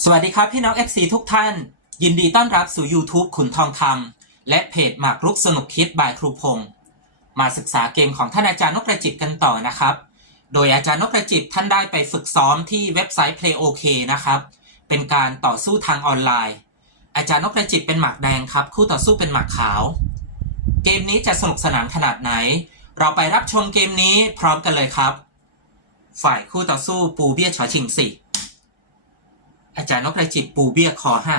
สวัสดีครับพี่น้อง FC ทุกท่าน ยินดีต้อนรับสู่ YouTube ขุนทองคำและเพจหมากรุกสนุกคิดบายครูพงศ์มาศึกษาเกมของท่านอาจารย์นพประจิตกันต่อนะครับ โดยอาจารย์นพประจิตท่านได้ไปฝึกซ้อมที่เว็บไซต์ Play OK นะครับ เป็นการต่อสู้ทางออนไลน์ อาจารย์นพประจิตเป็นหมากแดงครับ คู่ต่อสู้เป็นหมากขาว เกมนี้จะสนุกสนานขนาดไหน เราไปรับชมเกมนี้พร้อมกันเลยครับ ฝ่ายคู่ต่อสู้ปูเบี้ยชอชิงสี่ อาจารย์นพประจิตปูเบี้ยคอห้า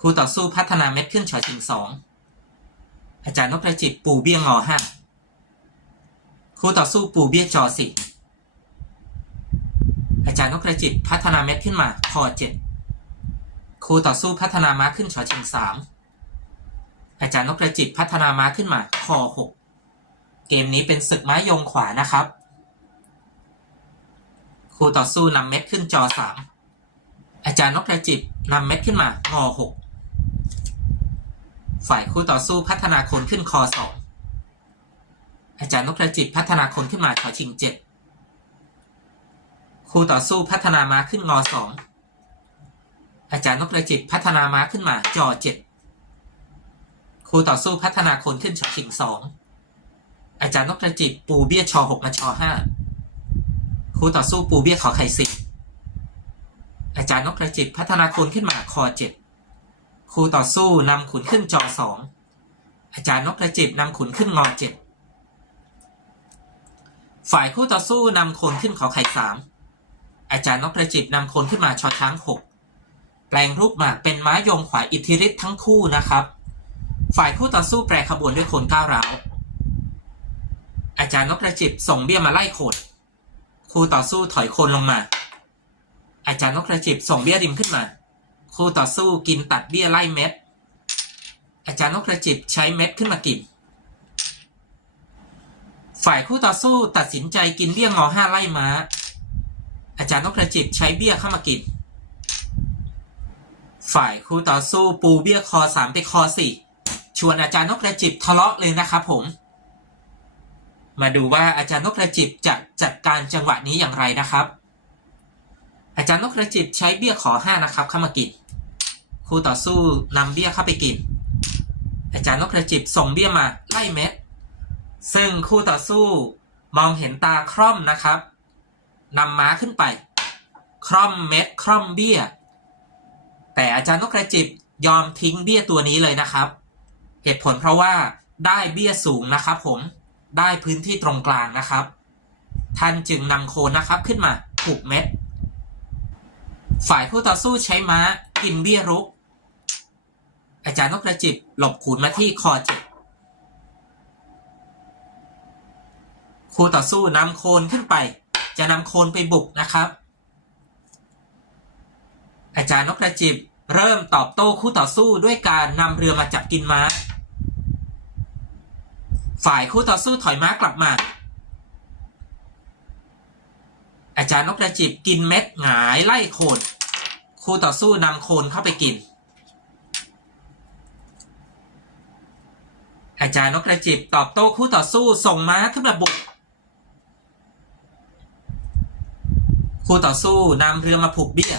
คู่ต่อสู้พัฒนาเม็ดขึ้นชอชิงสองอาจารย์นพประจิตปูเบี้ยงอห้าคู่ต่อสู้ปูเบี้ยจอสี่อาจารย์นพประจิตพัฒนาเม็ดขึ้นมาคอเจ็ดคู่ต่อสู้พัฒนาม้าขึ้นชอชิงสามอาจารย์นพประจิตพัฒนาม้าขึ้นมาคอหกเกมนี้เป็นศึกม้ายงขวานะครับ คู่ต่อสู้นำเม็ดขึ้นจอสามอาจารย์นพประจิตนำเม็ดขึ้นมางอหกฝ่ายคู่ต่อสู้พัฒนาคนขึ้นคอสองอาจารย์นพประจิตพัฒนาคนขึ้นมาชอชิงเจ็ดคู่ต่อสู้พัฒนาม้าขึ้นงอสองอาจารย์นพประจิตพัฒนาม้าขึ้นมาจอเจ็ดคู่ต่อสู้พัฒนาคนขึ้นชอชิงสองอาจารย์นพประจิตปูเบี้ยชอหกมาชอห้า คู่ต่อสู้ปูเบี้ยขอไข่สิบอาจารย์นกกระจิตพัฒนาคนขึ้นมาคอเจ็ดคู่ต่อสู้นำขุนขึ้นจอสองอาจารย์นกกระจิตนำขุนขึ้นงอเจ็ดฝ่ายคู่ต่อสู้นำคนขึ้นขอไข่สามอาจารย์นกกระจิตนำคนขึ้นมาชอช้างหกแปลงรูปหมากเป็นม้ายงขวาอิทธิฤทธิ์ทั้งคู่นะครับ ฝ่ายคู่ต่อสู้แปรขบวนด้วยคนก้าวร้าวอาจารย์นกกระจิตส่งเบี้ยมาไล่โขด คู่ต่อสู้ถอยโคนลงมา อาจารย์นกกระจิบส่งเบี้ยริมขึ้นมา คู่ต่อสู้กินตัดเบี้ยไล่เม็ด อาจารย์นกกระจิบใช้เม็ดขึ้นมากิน ฝ่ายคู่ต่อสู้ตัดสินใจกินเบี้ยงอห้าไล่ม้า อาจารย์นกกระจิบใช้เบี้ยเข้ามากิน ฝ่ายคู่ต่อสู้ปูเบี้ยคอสามไปคอสี่ชวนอาจารย์นกกระจิบทะเลาะเลยนะครับผม มาดูว่าอาจารย์นกกระจิบจะจัดการจังหวะนี้อย่างไรนะครับ อาจารย์นกกระจิบใช้เบี้ยขอห้านะครับเข้ามากินคู่ต่อสู้นำเบี้ยเข้าไปกิน อาจารย์นกกระจิบส่งเบี้ยมาไล่เม็ด ซึ่งคู่ต่อสู้มองเห็นตาคร่อมนะครับนำม้าขึ้นไป คร่อมเม็ดคร่อมเบี้ย แต่อาจารย์นกกระจิบยอมทิ้งเบี้ยตัวนี้เลยนะครับ เหตุผลเพราะว่าได้เบี้ยสูงนะครับผม ได้พื้นที่ตรงกลางนะครับ ท่านจึงนำโคนนะครับขึ้นมาผูกเม็ด ฝ่ายคู่ต่อสู้ใช้ม้ากินเบี้ยรุก อาจารย์นกกระจิบหลบขุนมาที่คอเจ็ดคู่ต่อสู้นำโคนขึ้นไป จะนำโคนไปบุกนะครับ อาจารย์นกกระจิบเริ่มตอบโต้คู่ต่อสู้ด้วยการนำเรือมาจับกินม้า ฝ่ายคู่ต่อสู้ถอยม้ากลับมา อาจารย์นกกระจิบกินเม็ดหงายไล่โคน คู่ต่อสู้นำโคนเข้าไปกิน อาจารย์นกกระจิบตอบโต้คู่ต่อสู้ส่งม้าขึ้นมาบุก คู่ต่อสู้นำเรือมาผูกเบี้ย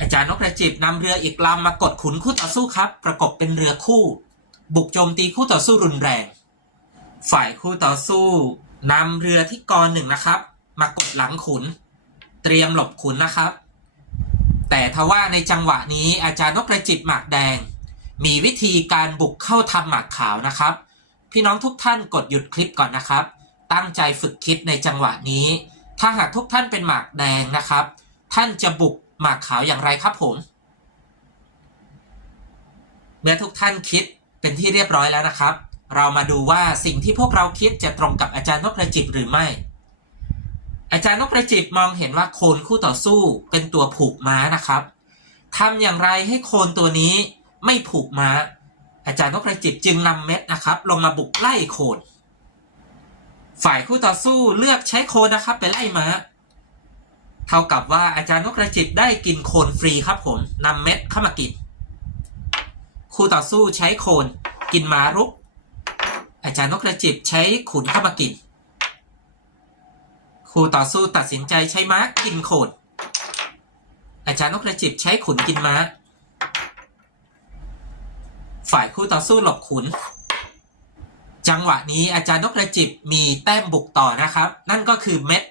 อาจารย์นกกระจิบนำเรืออีกลำมากดขุนคู่ต่อสู้ครับ ประกบเป็นเรือคู่ บุกโจมตีคู่ต่อสู้รุนแรง ฝ่ายคู่ต่อสู้นำเรือที่กรหนึ่งนะครับ มากดหลังขุน เตรียมหลบขุนนะครับ แต่ทว่าในจังหวะนี้อาจารย์นกกระจิบหมากแดง มีวิธีการบุกเข้าทำหมากขาวนะครับ พี่น้องทุกท่านกดหยุดคลิปก่อนนะครับ ตั้งใจฝึกคิดในจังหวะนี้ ถ้าหากทุกท่านเป็นหมากแดงนะครับ ท่านจะบุกหมากขาวอย่างไรครับผม เมื่อทุกท่านคิด เป็นที่เรียบร้อยแล้วนะครับ เรามาดูว่าสิ่งที่พวกเราคิดจะตรงกับอาจารย์นกกระจิบหรือไม่ อาจารย์นกกระจิบมองเห็นว่าโคนคู่ต่อสู้เป็นตัวผูกม้านะครับทำอย่างไรให้โคนตัวนี้ไม่ผูกม้า อาจารย์นกกระจิบจึงนำเม็ดนะครับ ลงมาบุกไล่โคนฝ่ายคู่ต่อสู้เลือกใช้โคนนะครับไปไล่ม้า เท่ากับว่าอาจารย์นกกระจิบได้กินโคนฟรีครับผมนำเม็ดเข้ามากิน คู่ต่อสู้ใช้โคนกินม้ารุก อาจารย์นกกระจิบใช้ขุนเข้ามากิน คู่ต่อสู้ตัดสินใจใช้ม้ากินโคนอาจารย์นกกระจิบใช้ขุนกินม้า ฝ่ายคู่ต่อสู้หลบขุน จังหวะนี้อาจารย์นกกระจิบมีแต้มบุกต่อนะครับ นั่นก็คือเม็ด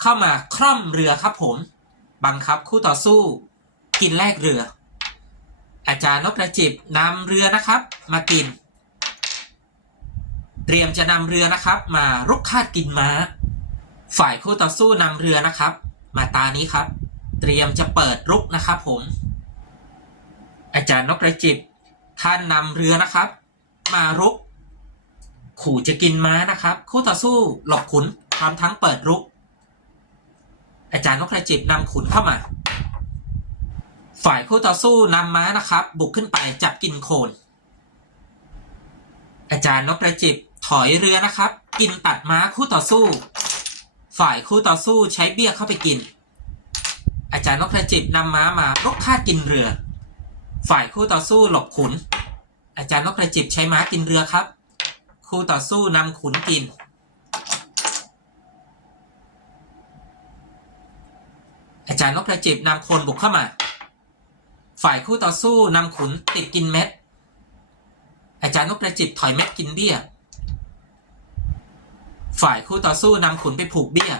เข้ามาคร่อมเรือครับผม บังคับคู่ต่อสู้ กินแลกเรือ อาจารย์นกกระจิบนำเรือนะครับ มากิน เตรียมจะนำเรือนะครับ มารุกคาดกินม้า ฝ่ายคู่ต่อสู้นำเรือนะครับ มาตานี้ครับ เตรียมจะเปิดรุกนะครับผม อาจารย์นกกระจิบท่านนำเรือนะครับ มารุก ขู่จะกินม้านะครับ คู่ต่อสู้หลบขุนพร้อมทั้งเปิดรุก อาจารย์นกกระจิบนำขุนเข้ามา ฝ่ายคู่ต่อสู้นำม้านะครับ บุกขึ้นไปจับกินโคน อาจารย์นกกระจิบถอยเรือนะครับ กินตัดม้าคู่ต่อสู้ ฝ่ายคู่ต่อสู้ใช้เบี้ยเข้าไปกิน อาจารย์นกกระจิบนำม้ามารุกฆ่ากินเรือ ฝ่ายคู่ต่อสู้หลบขุน อาจารย์นกกระจิบใช้ม้ากินเรือครับ คู่ต่อสู้นำขุนกินอาจารย์นกกระจิบนำโคนบุกเข้ามา ฝ่ายคู่ต่อสู้นำขุนติดกินเม็ด อาจารย์นกกระจิบถอยเม็ดกินเบี้ย ฝ่ายคู่ต่อสู้นำขุนไปผูกเบี้ย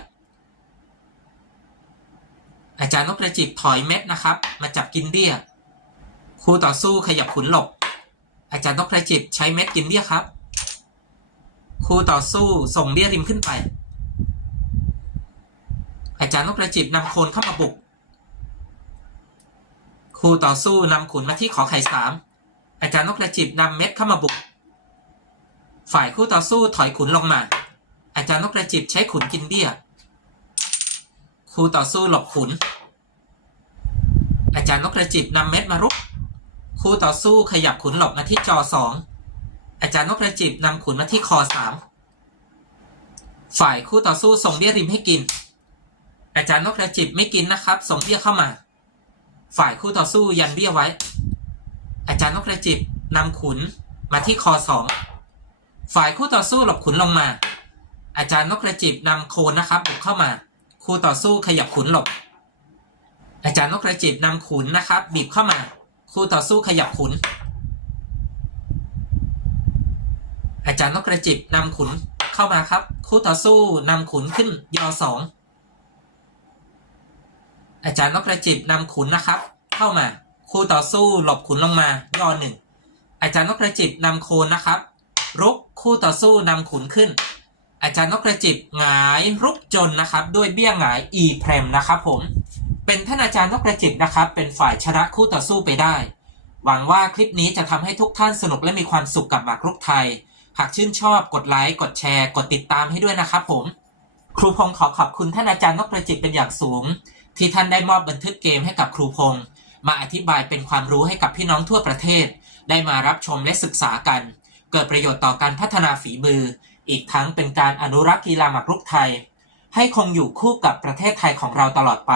อาจารย์นกกระจิบถอยเม็ดนะครับ มาจับกินเบี้ย คู่ต่อสู้ขยับขุนหลบ อาจารย์นกกระจิบใช้เม็ดกินเบี้ยครับ คู่ต่อสู้ส่งเบี้ยริมขึ้นไป อาจารย์นกกระจิบนำโคนเข้ามาบุก คู่ต่อสู้นำขุนมาที่ขอไข่สามอาจารย์นกกระจิบนำเม็ดเข้ามาบุก ฝ่ายคู่ต่อสู้ถอยขุนลงมา อาจารย์นกกระจิบใช้ขุนกินเบี้ย คู่ต่อสู้หลบขุน อาจารย์นกกระจิบนำเม็ดมารุก คู่ต่อสู้ขยับขุนหลบมาที่จอสองอาจารย์นกกระจิบนำขุนมาที่คอสามฝ่ายคู่ต่อสู้ส่งเบี้ยริมให้กิน อาจารย์นกกระจิบไม่กินนะครับ ส่งเบี้ยเข้ามา ฝ่ายคู่ต่อสู้ยันเบี้ยไว้ อาจารย์นกกระจิบนำขุนมาที่คอสองฝ่ายคู่ต่อสู้หลบขุนลงมา อาจารย์นกกระจิบนำโคนนะครับบุกเข้ามา คู่ต่อสู้ขยับขุนหลบ อาจารย์นกกระจิบนำขุนนะครับ บีบเข้ามา คู่ต่อสู้ขยับขุน อาจารย์นกกระจิบนำขุนเข้ามาครับ คู่ต่อสู้นำขุนขึ้นยอสอง อาจารย์นกกระจิบนำขุนนะครับ เข้ามาคู่ต่อสู้หลบขุนลงมายอหนึ่งอาจารย์นกกระจิบนำโคนนะครับ รุกคู่ต่อสู้นำขุนขึ้น อาจารย์นกกระจิบหงายรุกจนนะครับ ด้วยเบี้ยหงายอีเพรมนะครับ ผม เป็นท่านอาจารย์นกกระจิบนะครับ เป็นฝ่ายชนะคู่ต่อสู้ไปได้ หวังว่าคลิปนี้จะทำให้ทุกท่านสนุกและมีความสุขกับหมากรุกไทย หากชื่นชอบกดไลค์กดแชร์ กดติดตามให้ด้วยนะครับ ผม ครูพงศ์ขอขอบคุณท่านอาจารย์นกกระจิบเป็นอย่างสูง ที่ท่านได้มอบบันทึกเกมให้กับครูพงศ์มาอธิบายเป็นความรู้ให้กับพี่น้องทั่วประเทศ ได้มารับชมและศึกษากัน เกิดประโยชน์ต่อการพัฒนาฝีมือ อีกทั้งเป็นการอนุรักษ์กีฬาหมากรุกไทย ให้คงอยู่คู่กับประเทศไทยของเราตลอดไป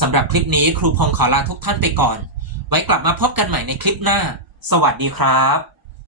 สำหรับคลิปนี้ครูพงศ์ขอลาทุกท่านไปก่อน ไว้กลับมาพบกันใหม่ในคลิปหน้า สวัสดีครับ